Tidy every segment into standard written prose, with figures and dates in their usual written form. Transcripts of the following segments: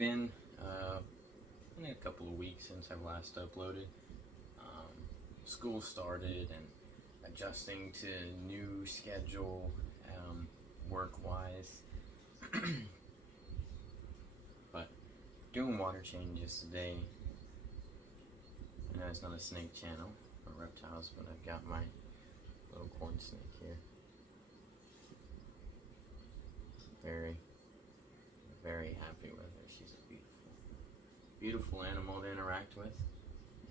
been only a couple of weeks since I last uploaded. School started and adjusting to new schedule, work-wise. But doing water changes today. I know it's not a snake channel or reptiles, but I've got my little corn snake here. Very, very happy with her. She's a beautiful animal to interact with.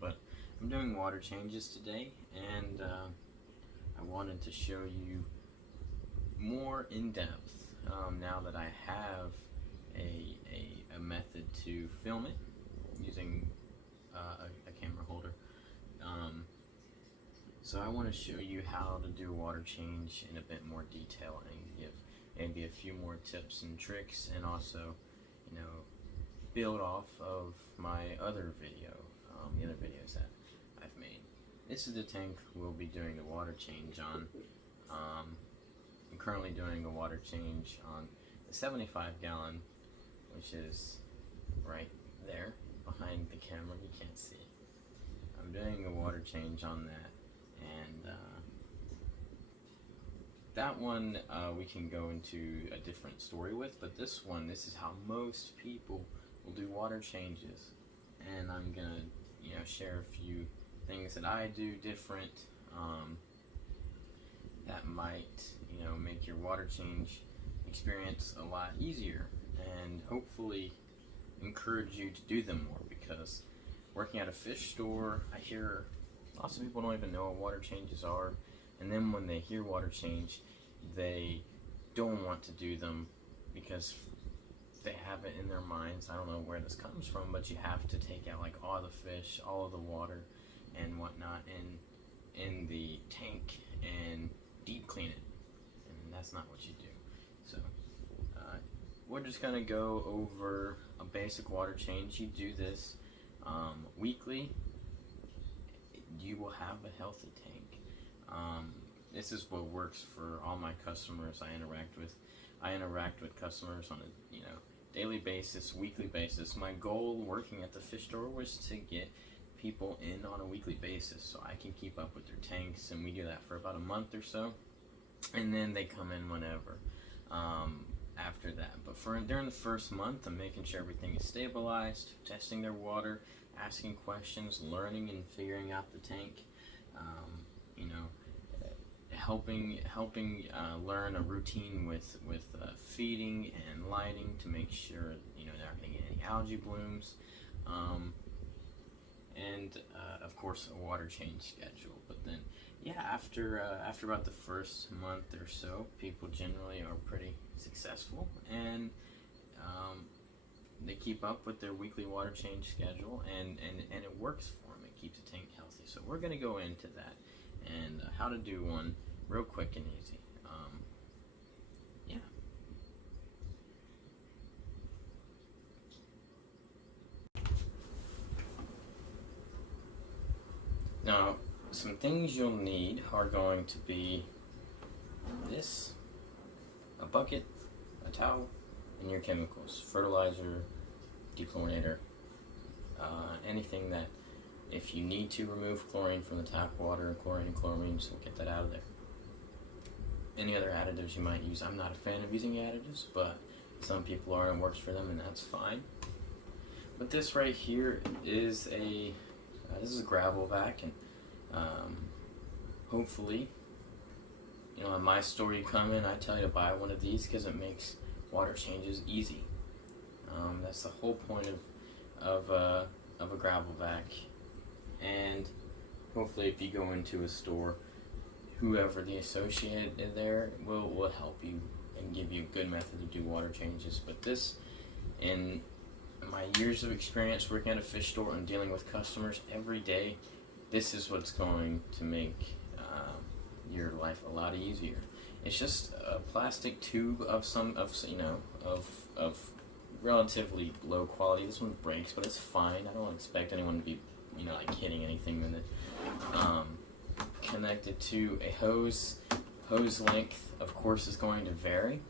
But I'm doing water changes today, and I wanted to show you more in depth now that I have a method to film it using a camera holder. So I want to show you how to do a water change in a bit more detail and give maybe a few more tips and tricks, and also, build off of my other video, the other videos that I've made. This is the tank we'll be doing the water change on. I'm currently doing a water change on the 75-gallon, which is right there behind the camera. You can't see it. I'm doing a water change on that, and that one we can go into a different story with, but this is how most people will do water changes, and I'm gonna share a few things that I do different that might make your water change experience a lot easier, and hopefully encourage you to do them more, because working at a fish store, I hear lots of people don't even know what water changes are, and then when they hear water change, they don't want to do them because they have it in their minds. I don't know where this comes from, but you have to take out like all the fish, all of the water and whatnot in the tank and deep clean it, and that's not what you do. So we're just gonna go over a basic water change. You do this weekly, you will have a healthy tank. This is what works for all my customers I interact with. I interact with customers on a daily basis, weekly basis. My goal working at the fish store was to get people in on a weekly basis so I can keep up with their tanks, and we do that for about a month or so, and then they come in whenever after that. But during the first month, I'm making sure everything is stabilized, testing their water, asking questions, learning and figuring out the tank, helping learn a routine with feeding and lighting to make sure they're not going to get any algae blooms, and of course a water change schedule. But then after about the first month or so, people generally are pretty successful, and they keep up with their weekly water change schedule, and it works for them. It keeps the tank healthy. So we're going to go into that and how to do one real quick and easy. Now, some things you'll need are going to be this, a bucket, a towel, and your chemicals, fertilizer, dechlorinator, anything that if you need to remove chlorine from the tap water, chlorine and chloramine, so get that out of there. Any other additives you might use, I'm not a fan of using additives, but some people are and works for them, and that's fine. But this right here is a gravel vac, and hopefully, in my store you come in, I tell you to buy one of these because it makes water changes easy. That's the whole point of a gravel vac, and hopefully if you go into a store, whoever the associate there will help you and give you a good method to do water changes. But this, in my years of experience working at a fish store and dealing with customers every day, this is what's going to make your life a lot easier. It's just a plastic tube of relatively low quality. This one breaks, but it's fine. I don't expect anyone to be hitting anything with it. Connected to a hose. Hose length, of course, is going to vary.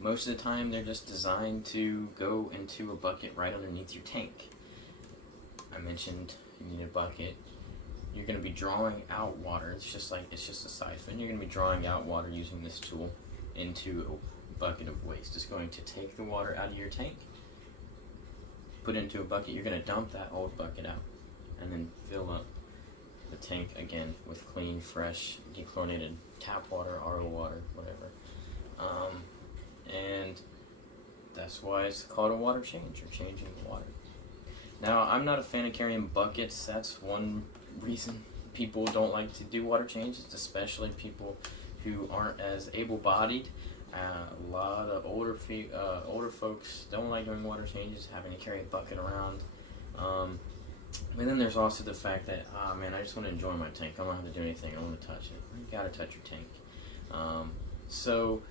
most of the time they're just designed to go into a bucket right underneath your tank. I mentioned you need a bucket. You're going to be drawing out water. It's just a siphon. You're going to be drawing out water using this tool into a bucket of waste. It's going to take the water out of your tank, put it into a bucket. You're going to dump that old bucket out, and then fill up the tank again with clean, fresh, dechlorinated tap water, RO water, whatever. And that's why it's called a water change. You're changing the water. Now, I'm not a fan of carrying buckets. That's one reason people don't like to do water changes, especially people who aren't as able-bodied. A lot of older folks don't like doing water changes, having to carry a bucket around. And then there's also the fact that, man, I just want to enjoy my tank. I don't have to do anything. I want to touch it. You got to touch your tank. So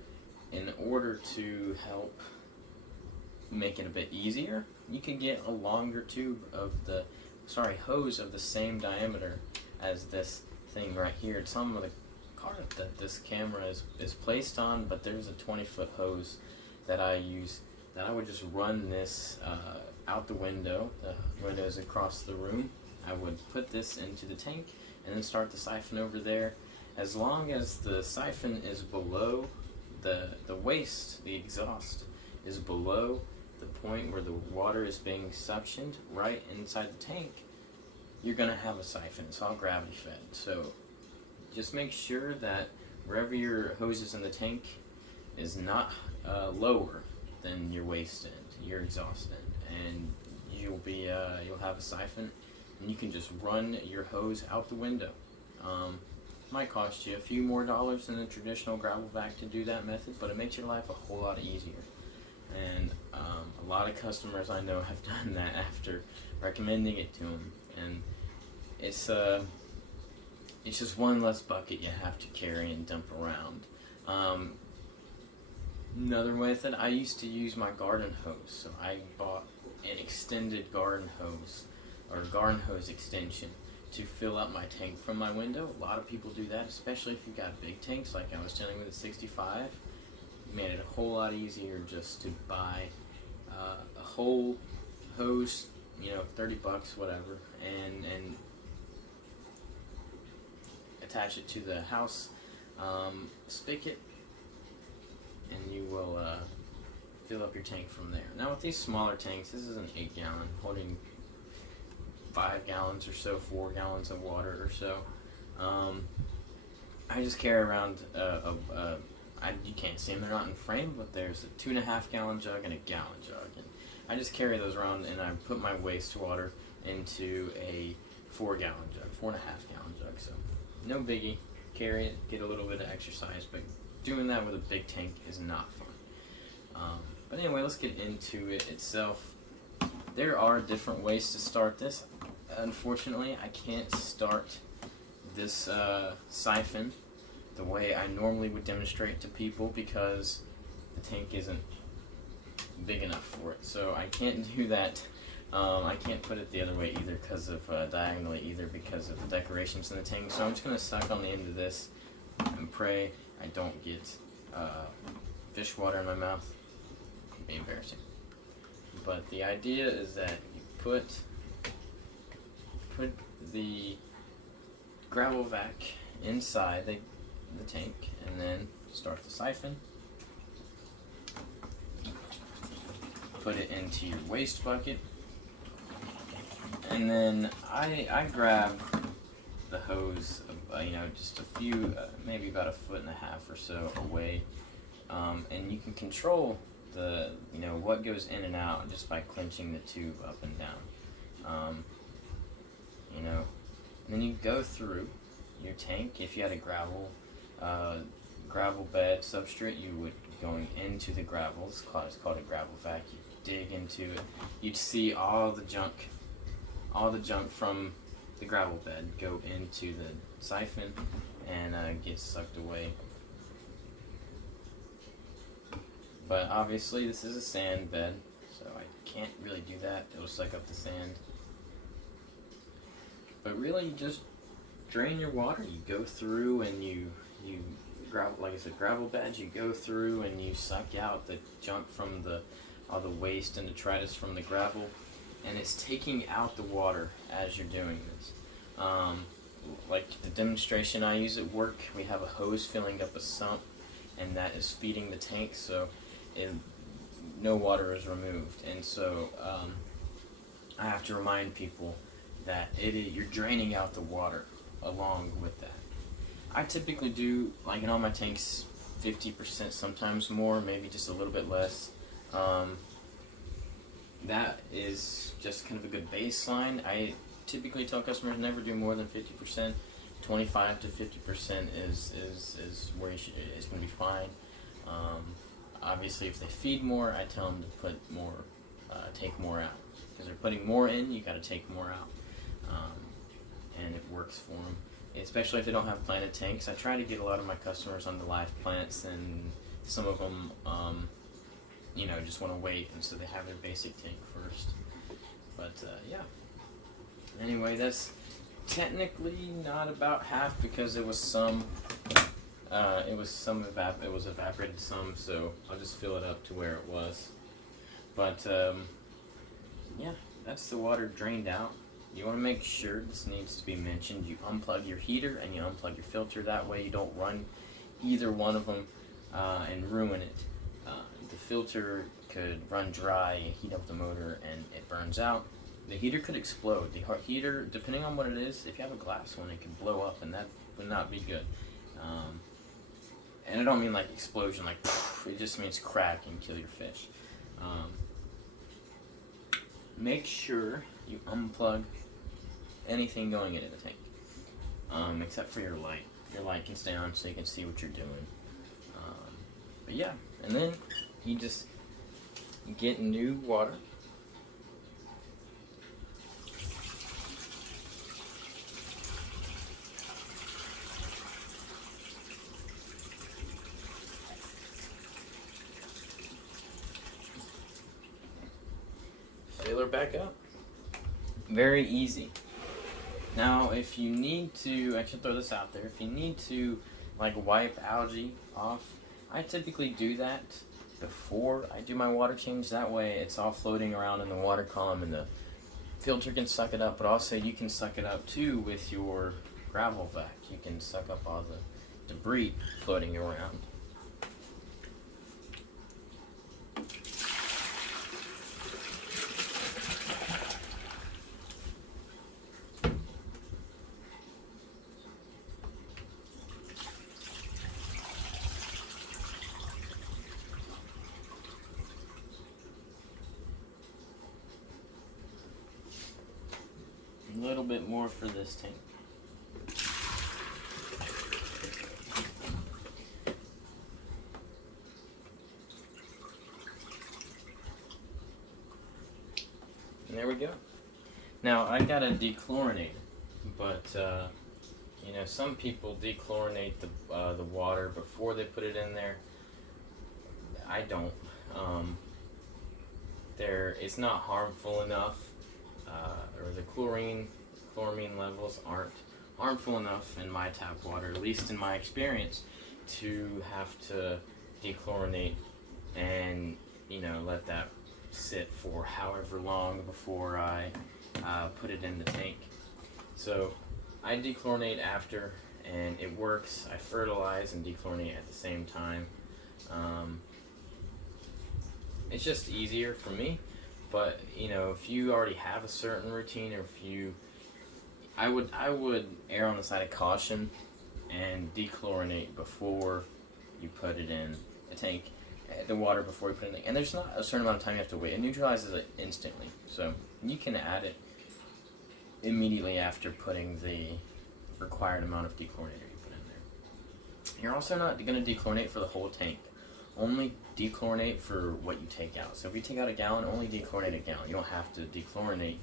in order to help make it a bit easier, you can get a longer hose of the same diameter as this thing right here. It's some of the cart that this camera is placed on, but there's a 20-foot hose that I use, that I would just run this out the window. The window is across the room. I would put this into the tank and then start the siphon over there. As long as the siphon is below the waste, the exhaust is below the point where the water is being suctioned right inside the tank, you're going to have a siphon. It's all gravity fed. So just make sure that wherever your hose is in the tank is not lower than your waste end, your exhaust end, and you'll have a siphon, and you can just run your hose out the window. Might cost you a few more dollars than the traditional gravel vac to do that method, but it makes your life a whole lot easier. And a lot of customers I know have done that after recommending it to them, and it's just one less bucket you have to carry and dump around. Another method, I used to use my garden hose, so I bought an extended garden hose, or garden hose extension, to fill up my tank from my window. A lot of people do that, especially if you've got big tanks like I was telling you with the 65. It made it a whole lot easier just to buy a whole hose, $30, whatever, and attach it to the house spigot, and you will fill up your tank from there. Now with these smaller tanks, this is an 8-gallon, holding 5 gallons or so, 4 gallons of water or so. I just carry around you can't see them, they're not in frame, but there's a 2.5 gallon jug and a gallon jug. And I just carry those around, and I put my wastewater into a 4-gallon jug, 4.5 gallon jug. So no biggie, carry it, get a little bit of exercise, but doing that with a big tank is not fun. But anyway, let's get into it itself. There are different ways to start this. Unfortunately, I can't start this siphon the way I normally would demonstrate to people because the tank isn't big enough for it. So I can't do that. I can't put it the other way either because of diagonally either because of the decorations in the tank. So I'm just going to suck on the end of this and pray I don't get fish water in my mouth. It'd be embarrassing. But the idea is that you put the gravel vac inside the tank and then start the siphon. Put it into your waste bucket, and then I grab the hose, just a few, maybe about 1.5 feet or so away, and you can control the what goes in and out just by clenching the tube up and down. And then you go through your tank. If you had a gravel bed substrate, you would going into the gravel. It's called a gravel vac. You dig into it. You'd see all the junk from the gravel bed go into the siphon and get sucked away. But obviously this is a sand bed, so I can't really do that. It'll suck up the sand. But really, you just drain your water. You go through and you gravel, like I said, gravel beds. You go through and you suck out the junk from all the waste and detritus from the gravel, and it's taking out the water as you're doing this. Like the demonstration I use at work, we have a hose filling up a sump, and that is feeding the tank, so no water is removed. And so I have to remind people that you're draining out the water along with that. I typically do, like in all my tanks, 50%, sometimes more, maybe just a little bit less. That is just kind of a good baseline. I typically tell customers never do more than 50%. 25 to 50% is where it's going to be fine. Obviously, if they feed more, I tell them to put more, take more out. Because they're putting more in, you got to take more out, and it works for them. Especially if they don't have planted tanks. I try to get a lot of my customers on the live plants, and some of them, just want to wait, and so they have their basic tank first. But yeah. Anyway, that's technically not about half because it was some. It was evaporated some, so I'll just fill it up to where it was. But yeah, that's the water drained out. You want to make sure, this needs to be mentioned, you unplug your heater and you unplug your filter. That way you don't run either one of them and ruin it. The filter could run dry, heat up the motor, and it burns out. The heater could explode. The heater, depending on what it is, if you have a glass one, it can blow up, and that would not be good. And I don't mean like explosion, like it just means crack and kill your fish. Make sure you unplug anything going into the tank, except for your light. Your light can stay on so you can see what you're doing. But yeah, and then you just get new water. Fill her back up. Very easy. Now, if you need to, I should throw this out there, if you need to like wipe algae off, I typically do that before I do my water change. That way it's all floating around in the water column and the filter can suck it up, but also you can suck it up too with your gravel vac. You can suck up all the debris floating around. A little bit more for this tank. And there we go. Now I gotta dechlorinate, but some people dechlorinate the water before they put it in there. I don't. It's not harmful enough. Or the chloramine levels aren't harmful enough in my tap water, at least in my experience, to have to dechlorinate and let that sit for however long before I put it in the tank. So I dechlorinate after, and it works. I fertilize and dechlorinate at the same time. It's just easier for me. But if you already have a certain routine, or I would err on the side of caution and dechlorinate before you put it in a tank, the water before you put it in. And there's not a certain amount of time you have to wait. It neutralizes it instantly, so you can add it immediately after putting the required amount of dechlorinator you put in there. You're also not going to dechlorinate for the whole tank. Only dechlorinate for what you take out. So if you take out a gallon, only dechlorinate a gallon. You don't have to dechlorinate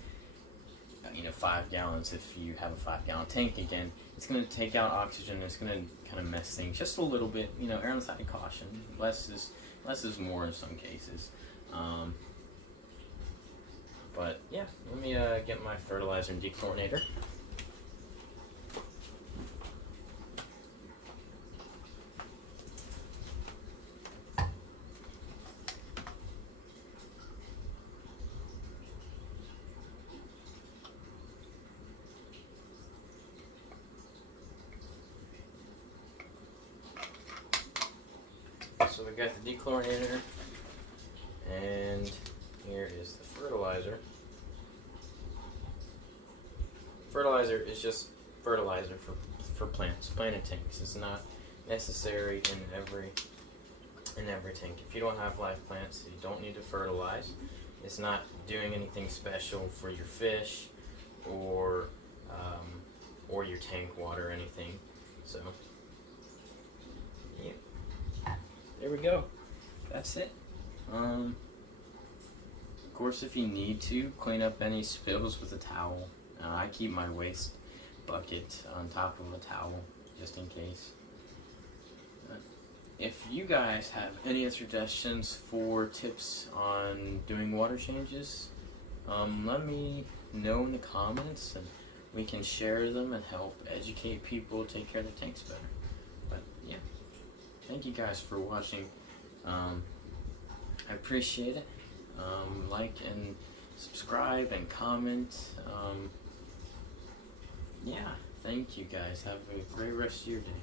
5 gallons if you have a 5-gallon tank again. It's going to take out oxygen. It's going to kind of mess things just a little bit. Err on the side of caution. Less is more in some cases. But yeah, let me get my fertilizer and dechlorinator. So we got the dechlorinator, and here is the fertilizer. Fertilizer is just fertilizer for plants, planted tanks. It's not necessary in every tank. If you don't have live plants, you don't need to fertilize. It's not doing anything special for your fish or your tank water or anything. So yeah, there we go. That's it. Of course, if you need to clean up any spills with a towel, I keep my waste bucket on top of a towel just in case. If you guys have any other suggestions for tips on doing water changes, let me know in the comments and we can share them and help educate people take care of their tanks better. But yeah, thank you guys for watching. I appreciate it. Like and subscribe and comment. Yeah, thank you guys. Have a great rest of your day.